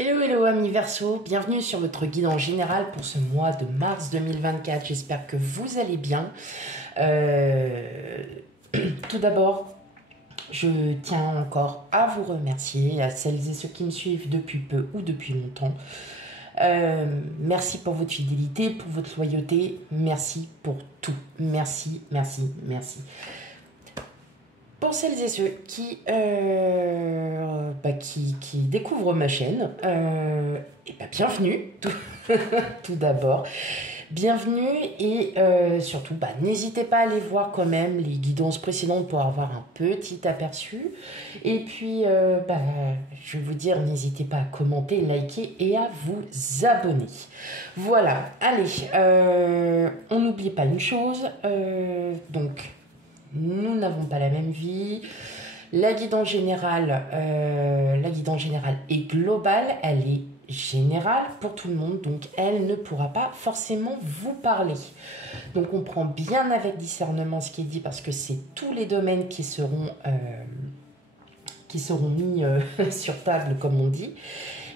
Hello, hello amis Verseau, bienvenue sur votre guide en général pour ce mois de mars 2024. J'espère que vous allez bien. Tout d'abord, je tiens encore à vous remercier, à celles et ceux qui me suivent depuis peu ou depuis longtemps. Merci pour votre fidélité, pour votre loyauté, merci pour tout. Merci, merci, merci. Pour celles et ceux qui découvrent ma chaîne, bienvenue tout d'abord. Bienvenue et surtout, n'hésitez pas à aller voir quand même les guidances précédentes pour avoir un petit aperçu. Et puis, je vais vous dire, n'hésitez pas à commenter, liker et à vous abonner. Voilà, allez, on n'oublie pas une chose, donc... Nous n'avons pas la même vie. La guidance générale est globale, elle est générale pour tout le monde, donc elle ne pourra pas forcément vous parler. Donc on prend bien avec discernement ce qui est dit parce que c'est tous les domaines qui seront mis sur table comme on dit.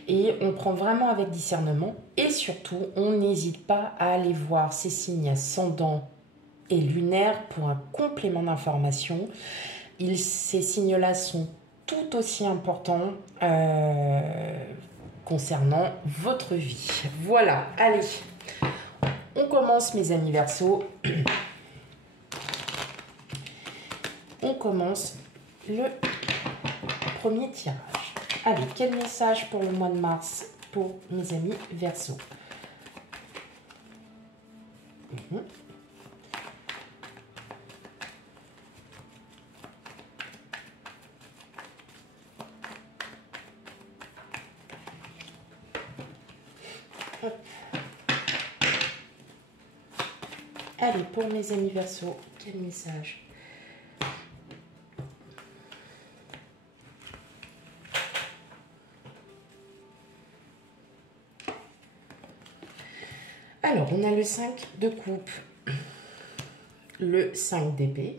Et on prend vraiment avec discernement et surtout on n'hésite pas à aller voir ces signes ascendants et lunaire pour un complément d'information. Ces signes-là sont tout aussi importants concernant votre vie. Voilà, allez, on commence mes amis Verseau. On commence le premier tirage. Allez, quel message pour le mois de mars pour mes amis Verseau? Allez, pour mes amis Verseau, quel message? Alors, on a le 5 de coupe, le 5 d'épée,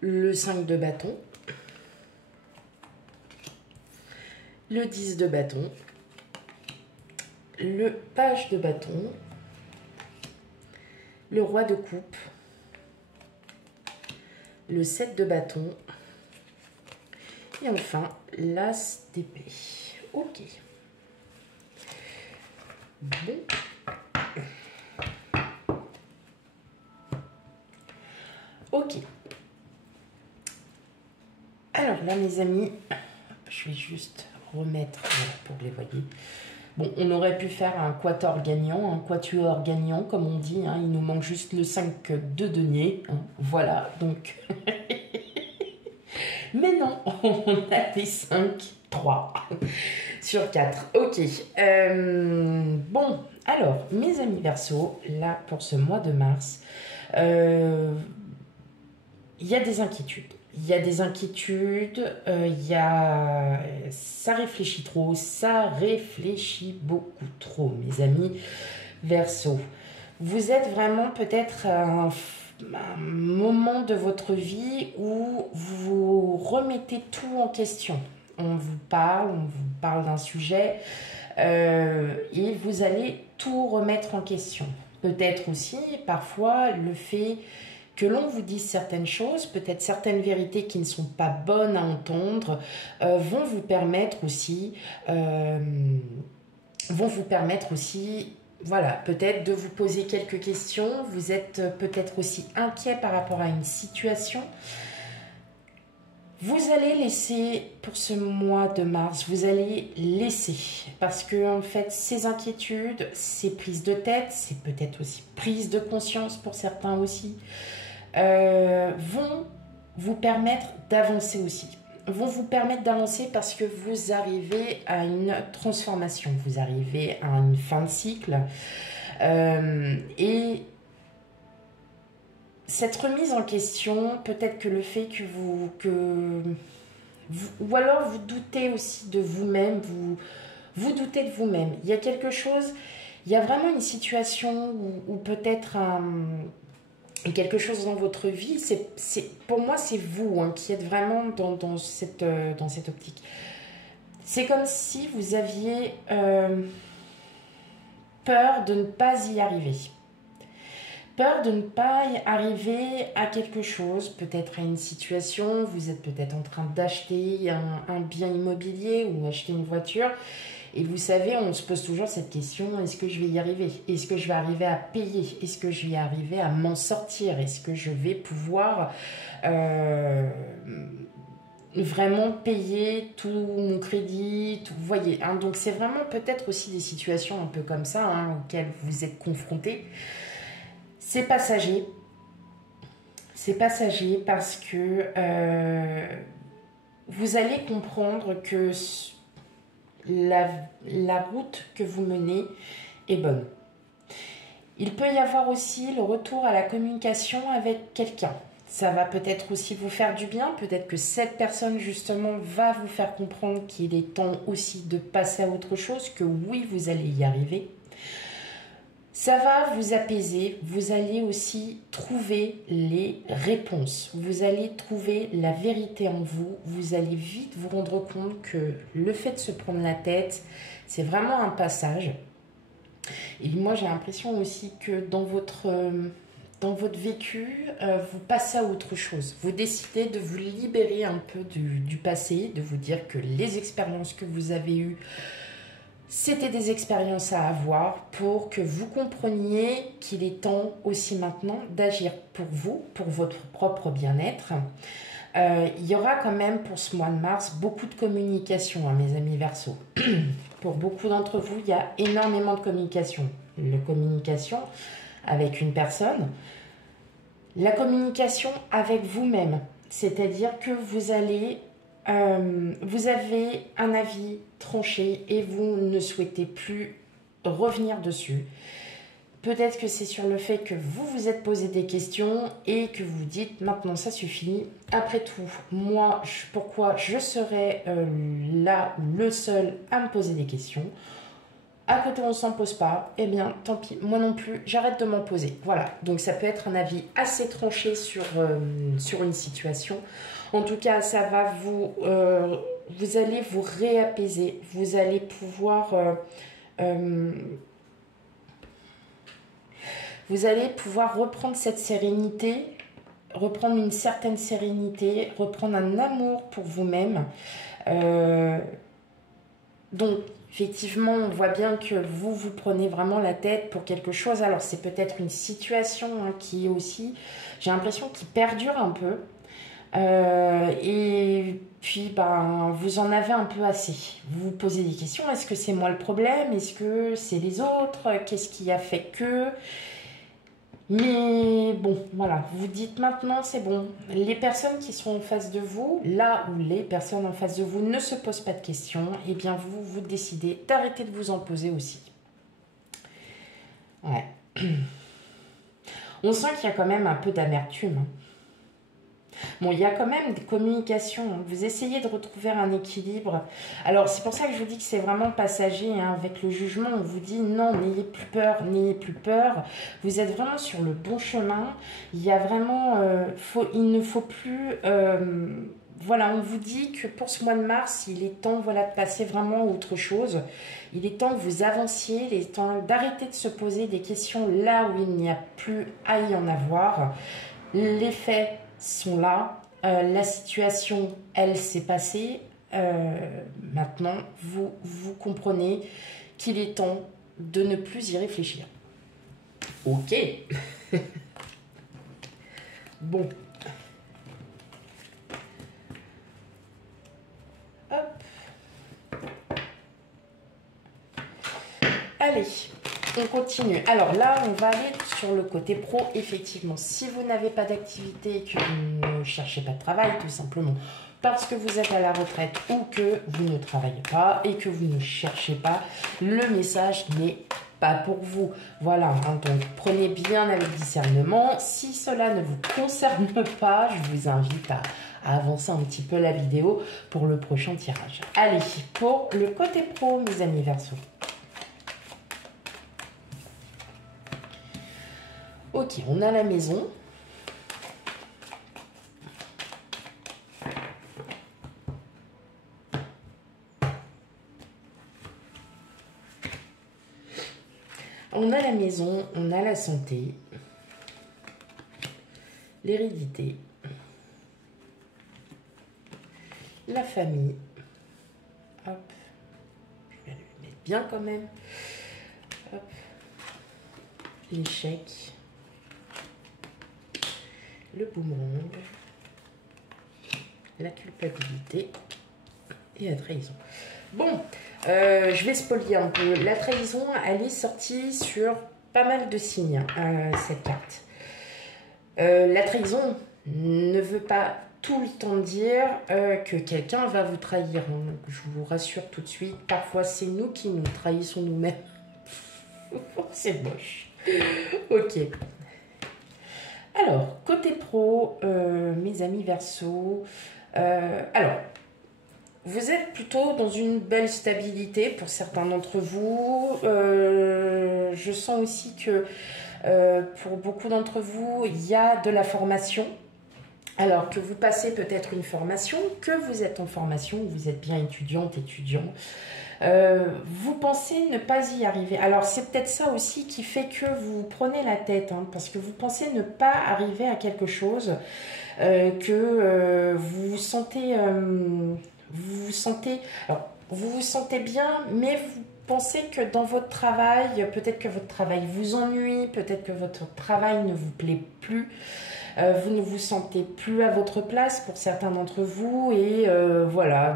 le 5 de bâton, le 10 de bâton, le page de bâton, le roi de coupe, le 7 de bâton et enfin l'as d'épée. Ok. Bon. Ok. Alors là mes amis, je vais juste remettre voilà, pour que les voyez. Bon, on aurait pu faire un quatuor gagnant, un quatuor gagnant, comme on dit. Hein, il nous manque juste le 5 de denier. Hein, voilà, donc... Mais non, on a des 5, 3 sur 4. Ok. Bon, alors, mes amis Verseau, là, pour ce mois de mars, il y a des inquiétudes. Il y a des inquiétudes, ça réfléchit trop, ça réfléchit beaucoup trop, mes amis Verseau. Vous êtes vraiment peut-être à un moment de votre vie où vous remettez tout en question. On vous parle d'un sujet et vous allez tout remettre en question. Peut-être aussi, parfois, le fait que l'on vous dise certaines choses, peut-être certaines vérités qui ne sont pas bonnes à entendre, vont vous permettre aussi, voilà, peut-être de vous poser quelques questions. Vous êtes peut-être aussi inquiet par rapport à une situation. Vous allez laisser, pour ce mois de mars, vous allez laisser, parce que en fait, ces inquiétudes, ces prises de tête, c'est peut-être aussi prise de conscience pour certains aussi, vont vous permettre d'avancer aussi. Vont vous permettre d'avancer parce que vous arrivez à une transformation, vous arrivez à une fin de cycle et cette remise en question, peut-être que le fait que ou alors vous doutez aussi de vous-même, vous doutez de vous-même. Il y a quelque chose, il y a vraiment une situation où peut-être quelque chose dans votre vie, pour moi c'est vous qui êtes vraiment dans cette optique. C'est comme si vous aviez peur de ne pas y arriver. Peur de ne pas y arriver à quelque chose, peut-être à une situation. Vous êtes peut-être en train d'acheter un bien immobilier ou acheter une voiture. Et vous savez, on se pose toujours cette question, est-ce que je vais y arriver? Est-ce que je vais arriver à payer? Est-ce que je vais arriver à m'en sortir? Est-ce que je vais pouvoir vraiment payer tout mon crédit, tout, vous voyez, hein, donc c'est vraiment peut-être aussi des situations un peu comme ça, hein, auxquelles vous êtes confrontés. C'est passager parce que vous allez comprendre que la route que vous menez est bonne. Il peut y avoir aussi le retour à la communication avec quelqu'un. Ça va peut-être aussi vous faire du bien. Peut-être que cette personne, justement, va vous faire comprendre qu'il est temps aussi de passer à autre chose, que oui, vous allez y arriver. Ça va vous apaiser. Vous allez aussi trouver les réponses. Vous allez trouver la vérité en vous. Vous allez vite vous rendre compte que le fait de se prendre la tête, c'est vraiment un passage. Et moi, j'ai l'impression aussi que dans votre vécu, vous passez à autre chose. Vous décidez de vous libérer un peu du passé, de vous dire que les expériences que vous avez eues, c'était des expériences à avoir pour que vous compreniez qu'il est temps aussi maintenant d'agir pour vous, pour votre propre bien-être. Il y aura quand même pour ce mois de mars beaucoup de communication, hein, mes amis Verseaux. Pour beaucoup d'entre vous, il y a énormément de communication. La communication avec une personne, la communication avec vous-même. C'est-à-dire que vous avez un avis tranché et vous ne souhaitez plus revenir dessus. Peut-être que c'est sur le fait que vous vous êtes posé des questions et que vous dites maintenant ça suffit. Après tout, moi, pourquoi je serais là, le seul à me poser des questions? À côté, on ne s'en pose pas. Eh bien, tant pis, moi non plus, j'arrête de m'en poser. Voilà, donc ça peut être un avis assez tranché sur une situation. En tout cas, ça va vous allez vous réapaiser. Vous allez pouvoir... vous allez pouvoir reprendre cette sérénité, reprendre une certaine sérénité, reprendre un amour pour vous-même. Donc, effectivement, on voit bien que vous prenez vraiment la tête pour quelque chose. Alors, c'est peut-être une situation hein, qui est aussi, j'ai l'impression, qui perdure un peu. Et puis, ben, vous en avez un peu assez. Vous vous posez des questions. Est-ce que c'est moi le problème? Est-ce que c'est les autres? Qu'est-ce qui a fait que... Mais bon, voilà, vous dites maintenant, c'est bon. Les personnes qui sont en face de vous, là où les personnes en face de vous ne se posent pas de questions, eh bien vous décidez d'arrêter de vous en poser aussi. Ouais. On sent qu'il y a quand même un peu d'amertume. Bon, il y a quand même des communications. Vous essayez de retrouver un équilibre. Alors, c'est pour ça que je vous dis que c'est vraiment passager. Hein, avec le jugement, on vous dit non, n'ayez plus peur, n'ayez plus peur. Vous êtes vraiment sur le bon chemin. Il y a vraiment... il ne faut plus... voilà, on vous dit que pour ce mois de mars, il est temps voilà, de passer vraiment à autre chose. Il est temps que vous avanciez, il est temps d'arrêter de se poser des questions là où il n'y a plus à y en avoir. Les faits sont là, la situation, elle s'est passée. Maintenant, vous comprenez qu'il est temps de ne plus y réfléchir. Ok. Bon. Hop. Allez, on continue. Alors là, on va aller sur le côté pro. Effectivement, si vous n'avez pas d'activité et que vous ne cherchez pas de travail, tout simplement parce que vous êtes à la retraite ou que vous ne travaillez pas et que vous ne cherchez pas, le message n'est pas pour vous. Voilà, hein, donc prenez bien avec discernement. Si cela ne vous concerne pas, je vous invite à avancer un petit peu la vidéo pour le prochain tirage. Allez, pour le côté pro, mes amis Verseaux. Ok, on a la maison. On a la maison, on a la santé, l'hérédité, la famille. Hop, je vais le mettre bien quand même. Hop, l'échec, le boomerang, la culpabilité et la trahison. Bon, je vais spolier un peu. La trahison, elle est sortie sur pas mal de signes, cette carte. La trahison ne veut pas tout le temps dire que quelqu'un va vous trahir. Je vous rassure tout de suite, parfois c'est nous qui nous trahissons nous-mêmes. C'est moche. Ok. Alors, côté pro, mes amis Verseau. Alors, vous êtes plutôt dans une belle stabilité pour certains d'entre vous. Je sens aussi que pour beaucoup d'entre vous, il y a de la formation. Alors que vous passez peut-être une formation, que vous êtes en formation, vous êtes bien étudiante, étudiant. Vous pensez ne pas y arriver. Alors c'est peut-être ça aussi qui fait que vous prenez la tête, hein, parce que vous pensez ne pas arriver à quelque chose, que vous vous sentez... alors, vous vous sentez bien, mais vous pensez que dans votre travail, peut-être que votre travail vous ennuie, peut-être que votre travail ne vous plaît plus, vous ne vous sentez plus à votre place pour certains d'entre vous, et voilà,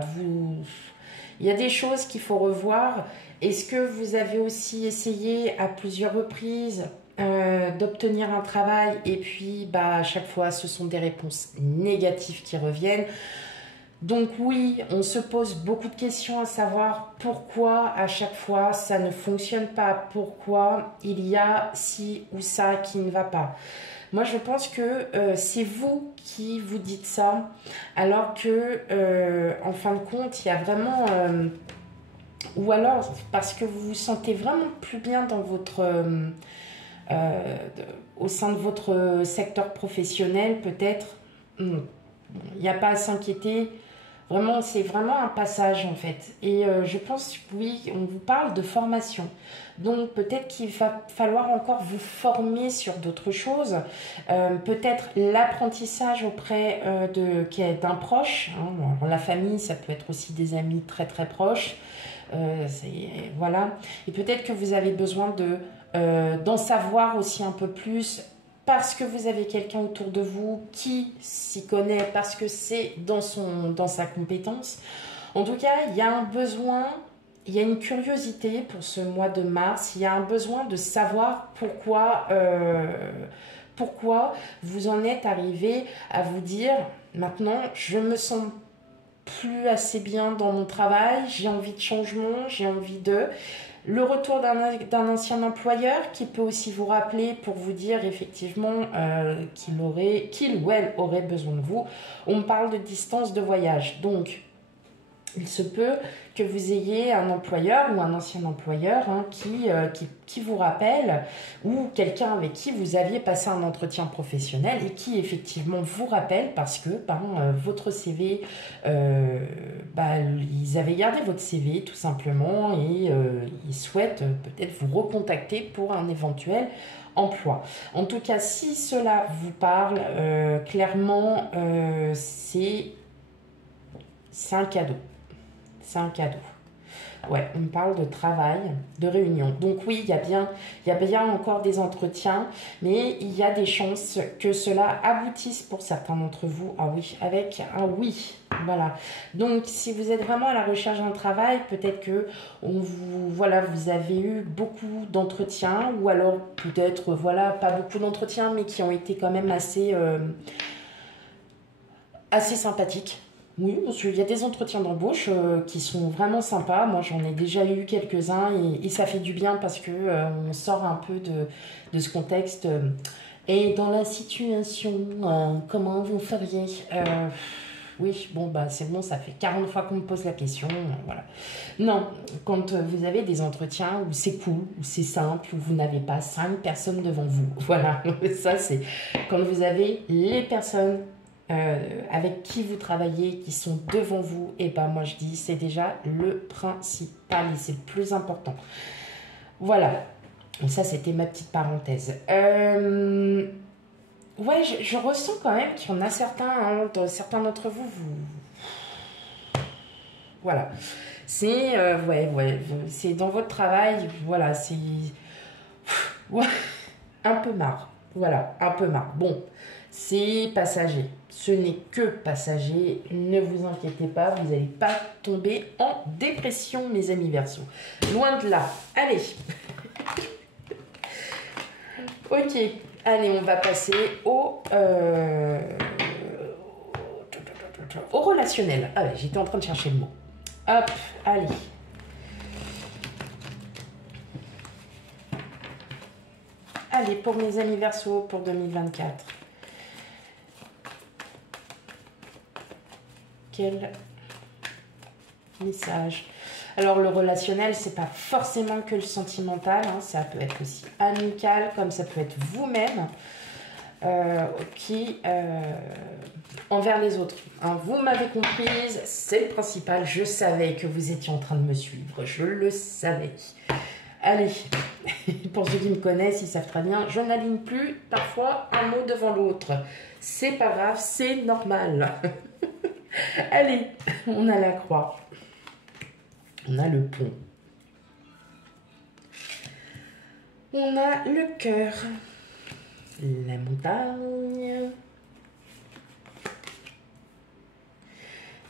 il y a des choses qu'il faut revoir. Est-ce que vous avez aussi essayé à plusieurs reprises d'obtenir un travail, et puis bah, à chaque fois, ce sont des réponses négatives qui reviennent? Donc oui, on se pose beaucoup de questions à savoir pourquoi à chaque fois ça ne fonctionne pas, pourquoi il y a ci ou ça qui ne va pas. Moi je pense que c'est vous qui vous dites ça, alors que en fin de compte il y a vraiment... ou alors parce que vous vous sentez vraiment plus bien dans votre... au sein de votre secteur professionnel peut-être. Il n'y a pas à s'inquiéter. Vraiment, c'est vraiment un passage en fait. Et je pense, oui, on vous parle de formation. Donc peut-être qu'il va falloir encore vous former sur d'autres choses. Peut-être l'apprentissage auprès d'un proche. Hein. Alors, la famille, ça peut être aussi des amis très très proches. Voilà. Et peut-être que vous avez besoin d'en savoir aussi un peu plus, parce que vous avez quelqu'un autour de vous qui s'y connaît, parce que c'est dans sa compétence. En tout cas, il y a un besoin, il y a une curiosité pour ce mois de mars, il y a un besoin de savoir pourquoi vous en êtes arrivé à vous dire, maintenant, je me sens plus assez bien dans mon travail, j'ai envie de changement, j'ai envie de... Le retour d'un ancien employeur qui peut aussi vous rappeler pour vous dire effectivement qu'il ou elle aurait besoin de vous. On parle de distance de voyage. Donc, il se peut que vous ayez un employeur ou un ancien employeur hein, qui vous rappelle, ou quelqu'un avec qui vous aviez passé un entretien professionnel et qui effectivement vous rappelle parce que votre CV, ils avaient gardé votre CV tout simplement et ils souhaitent peut-être vous recontacter pour un éventuel emploi. En tout cas, si cela vous parle, clairement, c'est un cadeau. C'est un cadeau. Ouais, on parle de travail, de réunion. Donc oui, il y a bien encore des entretiens, mais il y a des chances que cela aboutisse pour certains d'entre vous. Ah oui, avec un oui. Voilà. Donc si vous êtes vraiment à la recherche d'un travail, peut-être que vous avez eu beaucoup d'entretiens, ou alors peut-être pas beaucoup d'entretiens, mais qui ont été quand même assez sympathiques. Oui, il y a des entretiens d'embauche qui sont vraiment sympas. Moi, j'en ai déjà eu quelques-uns et ça fait du bien parce que on sort un peu de ce contexte. Et dans la situation, comment vous feriez oui, bon, c'est bon, ça fait 40 fois qu'on me pose la question. Voilà. Non, quand vous avez des entretiens où c'est cool, où c'est simple, où vous n'avez pas 5 personnes devant vous. Voilà, ça c'est quand vous avez les personnes avec qui vous travaillez, qui sont devant vous, et moi je dis c'est déjà le principal et c'est le plus important. Voilà. Donc ça, c'était ma petite parenthèse. Ouais, je ressens quand même qu'il y en a certains, hein, certains d'entre vous, voilà. C'est, ouais, c'est dans votre travail, voilà, c'est... Ouais, un peu marre. Voilà, un peu marre. Bon, c'est passager. Ce n'est que passager. Ne vous inquiétez pas, vous n'allez pas tomber en dépression, mes amis Verseaux. Loin de là. Allez. Ok. Allez, on va passer au relationnel. Ah ouais, j'étais en train de chercher le mot. Hop, allez. Allez, pour mes amis Verseaux, pour 2024. Quel message? Alors, le relationnel, c'est pas forcément que le sentimental. Hein, ça peut être aussi amical, comme ça peut être vous-même. Envers les autres. Hein, vous m'avez comprise, c'est le principal. Je savais que vous étiez en train de me suivre. Je le savais. Allez, pour ceux qui me connaissent, ils savent très bien, je n'aligne plus parfois un mot devant l'autre. C'est pas grave, c'est normal. Allez, on a la croix. On a le pont. On a le cœur. La montagne.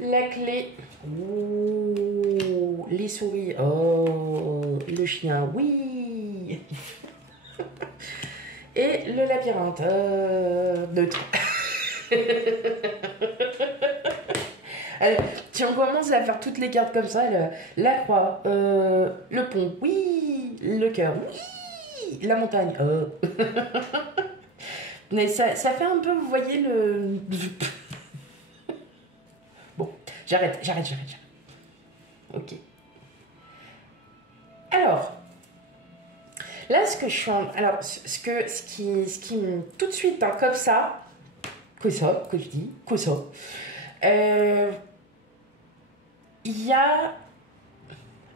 La clé. Oh, les souris. Oh, le chien. Oui. Et le labyrinthe. Neutre. Allez, si on commence à faire toutes les cartes comme ça, la croix, le pont, oui, le cœur, oui, la montagne. Mais ça fait un peu, vous voyez, le... Bon, j'arrête. Ok. Alors, là, ce que je suis en... Alors, ce qui me... Tout de suite, hein, comme ça, que je dis, que ça... Il y a...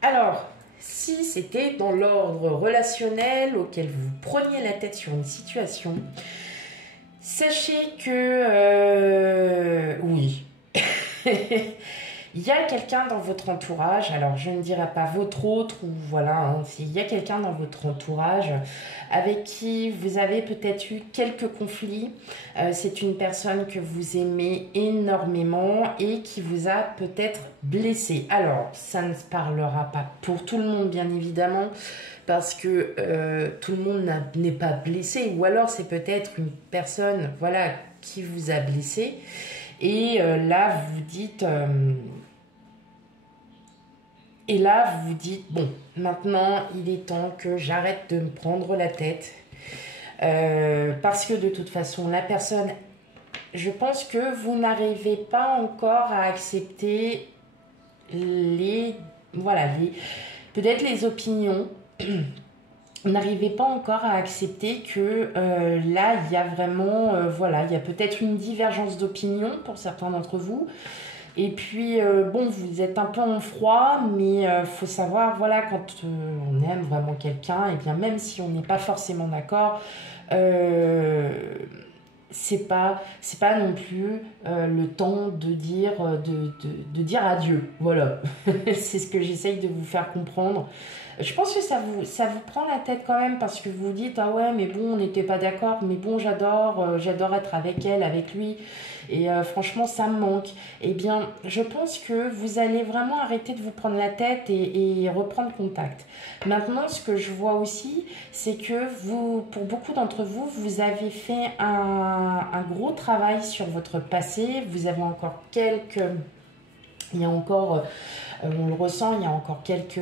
Alors, si c'était dans l'ordre relationnel auquel vous preniez la tête sur une situation, sachez que... oui. Il y a quelqu'un dans votre entourage, alors je ne dirai pas votre autre, ou voilà, hein, il y a quelqu'un dans votre entourage avec qui vous avez peut-être eu quelques conflits. C'est une personne que vous aimez énormément et qui vous a peut-être blessé. Alors, ça ne se parlera pas pour tout le monde, bien évidemment, parce que tout le monde n'est pas blessé, ou alors c'est peut-être une personne, voilà, qui vous a blessé. Et là, vous dites... bon, maintenant, il est temps que j'arrête de me prendre la tête. Parce que de toute façon, la personne... Je pense que vous n'arrivez pas encore à accepter peut-être les opinions. Vous n'arrivez pas encore à accepter que là, il y a vraiment... il y a peut-être une divergence d'opinion pour certains d'entre vous. Et puis, bon, vous êtes un peu en froid, mais faut savoir, voilà, quand on aime vraiment quelqu'un, et bien même si on n'est pas forcément d'accord, c'est pas non plus le temps de dire, de dire adieu. Voilà, c'est ce que j'essaye de vous faire comprendre. Je pense que ça vous prend la tête quand même parce que vous dites, ah ouais, mais bon, on n'était pas d'accord, mais bon, j'adore être avec elle, avec lui. Et franchement, ça me manque. Eh bien, je pense que vous allez vraiment arrêter de vous prendre la tête et reprendre contact. Maintenant, ce que je vois aussi, c'est que pour beaucoup d'entre vous, vous avez fait un gros travail sur votre passé. Vous avez encore il y a encore, on le ressent, il y a encore quelques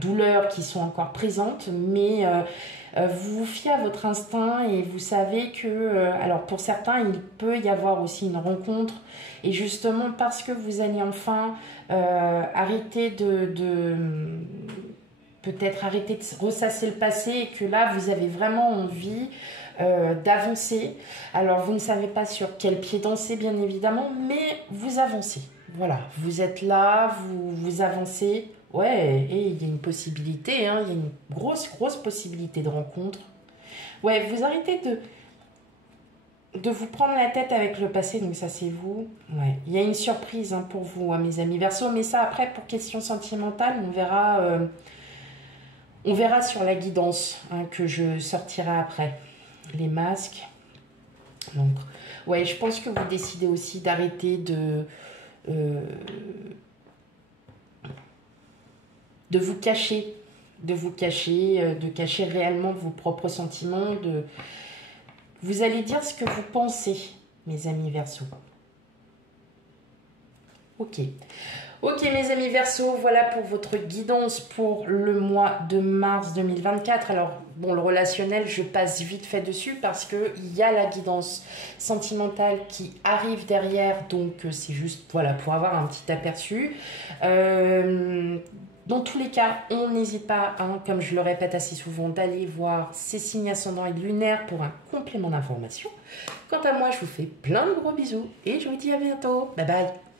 douleurs qui sont encore présentes, mais vous vous fiez à votre instinct et vous savez que, alors pour certains, il peut y avoir aussi une rencontre, et justement parce que vous allez enfin arrêter peut-être arrêter de ressasser le passé, et que là, vous avez vraiment envie d'avancer. Alors, vous ne savez pas sur quel pied danser, bien évidemment, mais vous avancez. Voilà, vous êtes là, vous avancez. Ouais, et il y a une possibilité, hein, il y a une grosse possibilité de rencontre. Ouais, vous arrêtez de vous prendre la tête avec le passé, donc ça c'est vous. Ouais, il y a une surprise hein, pour vous, hein, mes amis Verseau, mais ça après, pour question sentimentale, on verra sur la guidance hein, que je sortirai après. Les masques. Donc, ouais, je pense que vous décidez aussi d'arrêter euh, de vous cacher, de cacher réellement vos propres sentiments. Vous allez dire ce que vous pensez, mes amis Verseau. Ok. Ok, mes amis Verseau, voilà pour votre guidance pour le mois de mars 2024. Alors, bon, le relationnel, je passe vite fait dessus parce qu'il y a la guidance sentimentale qui arrive derrière. Donc, c'est juste, voilà, pour avoir un petit aperçu. Dans tous les cas, on n'hésite pas, hein, comme je le répète assez souvent, d'aller voir ses signes ascendants et lunaires pour un complément d'information. Quant à moi, je vous fais plein de gros bisous et je vous dis à bientôt. Bye bye.